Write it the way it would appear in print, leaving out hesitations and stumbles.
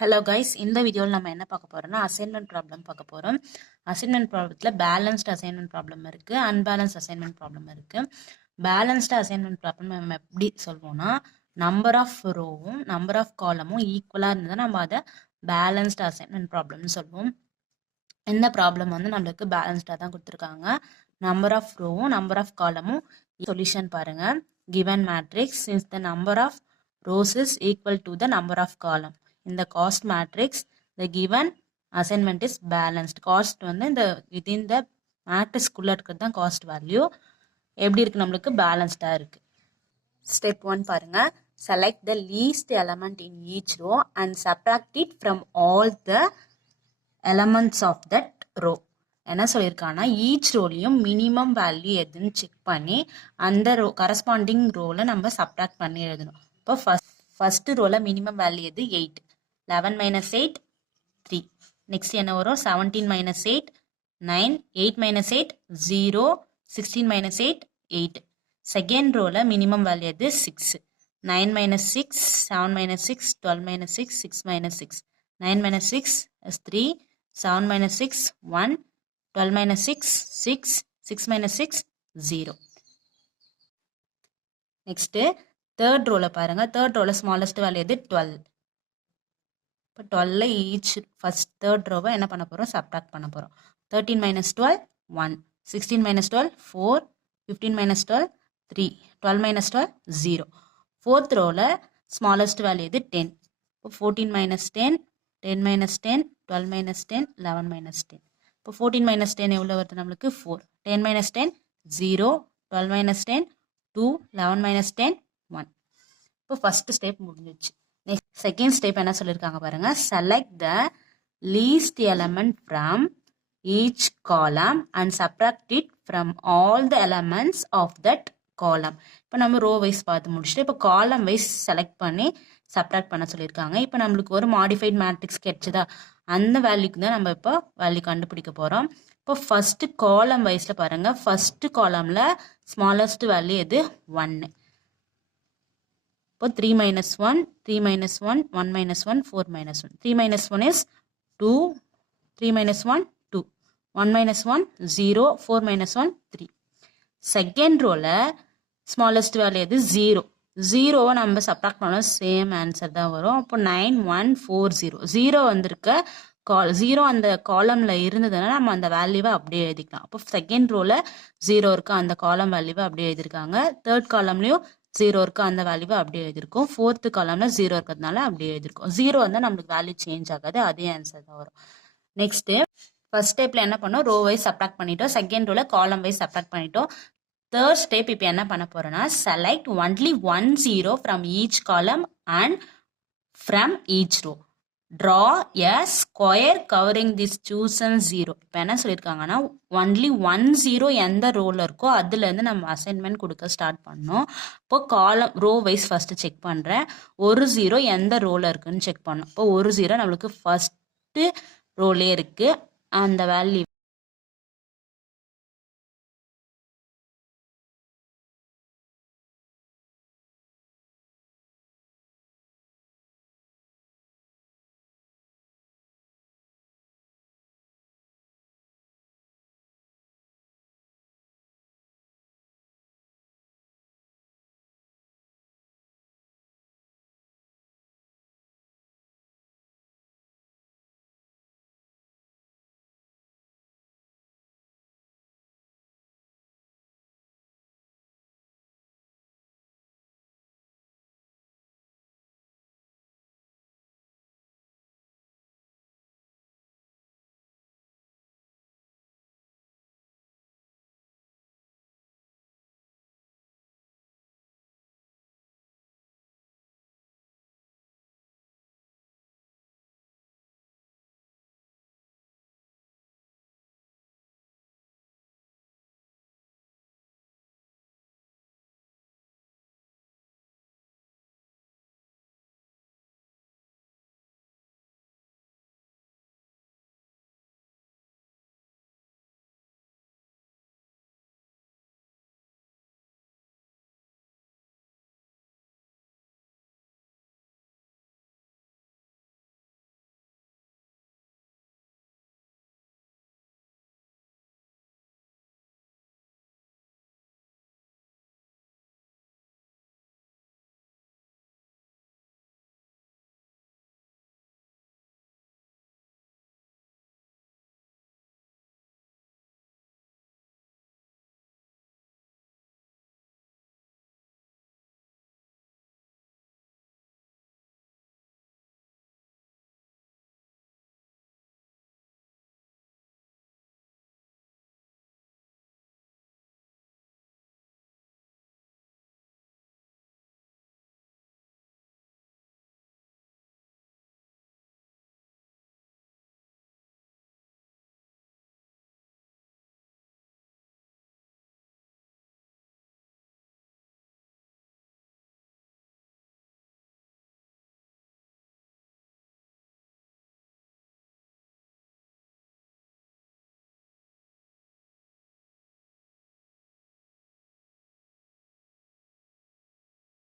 Hello guys, இந்த வீடியோவில் நம்ம என்ன பார்க்க போறோம்னா அசைன்மெண்ட் ப்ராப்ளம் பார்க்க போகிறோம். அசைன்மெண்ட் ப்ராப்ளத்தில் பேலன்ஸ்டு அசைன்மெண்ட் ப்ராப்ளம் இருக்குது, அன்பேலன்ஸ்ட் அசைன்மெண்ட் ப்ராப்ளம் இருக்குது. பேலன்ஸ்டு அசைன்மெண்ட் ப்ராப்ளம் நம்ம எப்படி சொல்வோம்னா, நம்பர் ஆஃப் ரோவும் நம்பர் ஆஃப் காலமும் ஈக்குவலாக இருந்ததுன்னா நம்ம அதை பேலன்ஸ்டு அசைன்மெண்ட் ப்ராப்ளம்னு சொல்லுவோம். இந்த ப்ராப்ளம் வந்து நம்மளுக்கு பேலன்ஸ்டாக தான் கொடுத்துருக்காங்க. நம்பர் ஆஃப் ரோவும் நம்பர் ஆஃப் காலமும் சொல்யூஷன் பாருங்க. Given matrix since the number of rows is equal to the number of column. In the cost matrix, the given assignment is balanced. Cost வந்து இந்த within the matrix குள்ள இருக்கிறது தான் cost value. எப்படி இருக்கு நம்மளுக்கு பேலன்ஸ்டா இருக்கு. Step 1 பாருங்க. Select the least element in each row and subtract it from all the elements of that row. என்ன சொல்லியிருக்காங்கன்னா ஈச் ரோலையும் மினிமம் வேல்யூ எதுன்னு செக் பண்ணி அந்த ரோ கரஸ்பாண்டிங் ரோவில் நம்ம சப்ட்ராக்ட் பண்ணி எழுதணும். இப்போ ஃபர்ஸ்ட் ரோவில் மினிமம் வேல்யூ எது 8. 11 minus 8 3. நெக்ஸ்ட் என்ன வரும் 17 minus 8 9. 8 minus 8 0. 16 minus 8 8. Second ரோவில் minimum value எது 6. 9 minus 6 7 minus 6 12 minus 6 6 minus 6. 9 minus 6 is 3. 7 minus 6 1. 12 minus 6 6. 6 minus 6 0. Next third ரோவில் பாருங்க. தேர்ட் ரோவில் ஸ்மாலஸ்ட் வேல்யூ எது 12. இப்போ 12 ஈச் ஃபர்ஸ்ட் தேர்ட் ரோவை என்ன பண்ண போகிறோம் சப்ட்ராக்ட் பண்ண போகிறோம். 13 minus 12 1. 16 minus 12 4. 15 minus 12 3. 12 minus 12 0. Fourth ரோவில் smallest value எது 10. இப்போ 14 minus 10 10 minus 10 12 minus 10 11 minus 10. இப்போ 14 minus 10 எவ்வளோ வருது நம்மளுக்கு 4. 10 minus 10 0. 12 minus 10 2. 11 minus 10 1. இப்போ ஃபர்ஸ்ட் ஸ்டெப் முடிஞ்சிச்சு. நெக்ஸ்ட் செகண்ட் ஸ்டெப் என்ன சொல்லியிருக்காங்க பாருங்க. Select the least element from each column and subtract it from all the elements of that column. இப்போ நம்ம ரோ வைஸ் பார்த்து முடிச்சுட்டு இப்போ காலம் வைஸ் செலக்ட் பண்ணி சப்ட்ராக்ட் பண்ண சொல்லியிருக்காங்க. இப்போ நம்மளுக்கு ஒரு மாடிஃபைட் மேட்ரிக்ஸ் கிடைச்சதா அந்த வேல்யூக்கு தான் நம்ம இப்போ வேல்யூ கண்டுபிடிக்க போகிறோம். இப்போ ஃபர்ஸ்ட் காலம் வைஸில் பாருங்க. ஃபர்ஸ்ட் காலமில் ஸ்மாலஸ்ட் வேல்யூ எது 1. இப்போ 3 minus 1 3 minus 1 1 minus 1 4 minus 1. 3 minus 1 is 2. 3 minus 1 2. 1 minus 1 0. 4 minus 1 3. Second ரோவில் smallest value எது 0. 0வை நம்ம சப்ட்ராக்ட் பண்ணாலும் சேம் ஆன்சர் தான் வரும். அப்போ 9 1 4 0. 0 வந்திருக்க 0 அந்த காலமில் இருந்ததுன்னா நம்ம அந்த வேல்யூவை அப்படியே எழுதிக்கலாம். அப்போ செகண்ட் ரோவில் 0 இருக்கு அந்த காலம் வேல்யூவை அப்படியே எழுதியிருக்காங்க. தேர்ட் காலம்லையும் 0 இருக்கு அந்த வேல்யூவை அப்படியே எழுதியிருக்கோம். ஃபோர்த்து காலம்ல 0 இருக்கிறதுனால அப்படியே எழுதியிருக்கோம். 0 வந்து நம்மளுக்கு வேல்யூ சேஞ்ச் ஆகாது, அதே ஆன்சர் தான் வரும். நெக்ஸ்ட் ஃபர்ஸ்ட் ஸ்டெப்ல என்ன பண்ணோம் ரோ வைஸ் சப்ட்ராக்ட் பண்ணிட்டோம். செகண்ட் ரோல காலம் வைஸ் சப்ட்ராக்ட் பண்ணிட்டோம். தேர்ட் ஸ்டெப் இப்போ என்ன பண்ண போறோம்னா select only 1 0 from each column and from each row. Draw a square covering this chosen 0. இப்போ என்ன சொல்லியிருக்காங்கன்னா ஒன்லி 1 0 எந்த ரோவில் இருக்கோ அதுலேருந்து நம்ம அசைன்மெண்ட் கொடுக்க ஸ்டார்ட் பண்ணோம். இப்போ காலம் ரோ வைஸ் ஃபர்ஸ்ட் செக் பண்ணுறேன். ஒரு 0 எந்த ரோவில் இருக்குன்னு செக் பண்ணோம். இப்போ ஒரு 0 நம்மளுக்கு ஃபர்ஸ்ட் ரோலே இருக்குது. அந்த வேல்யூ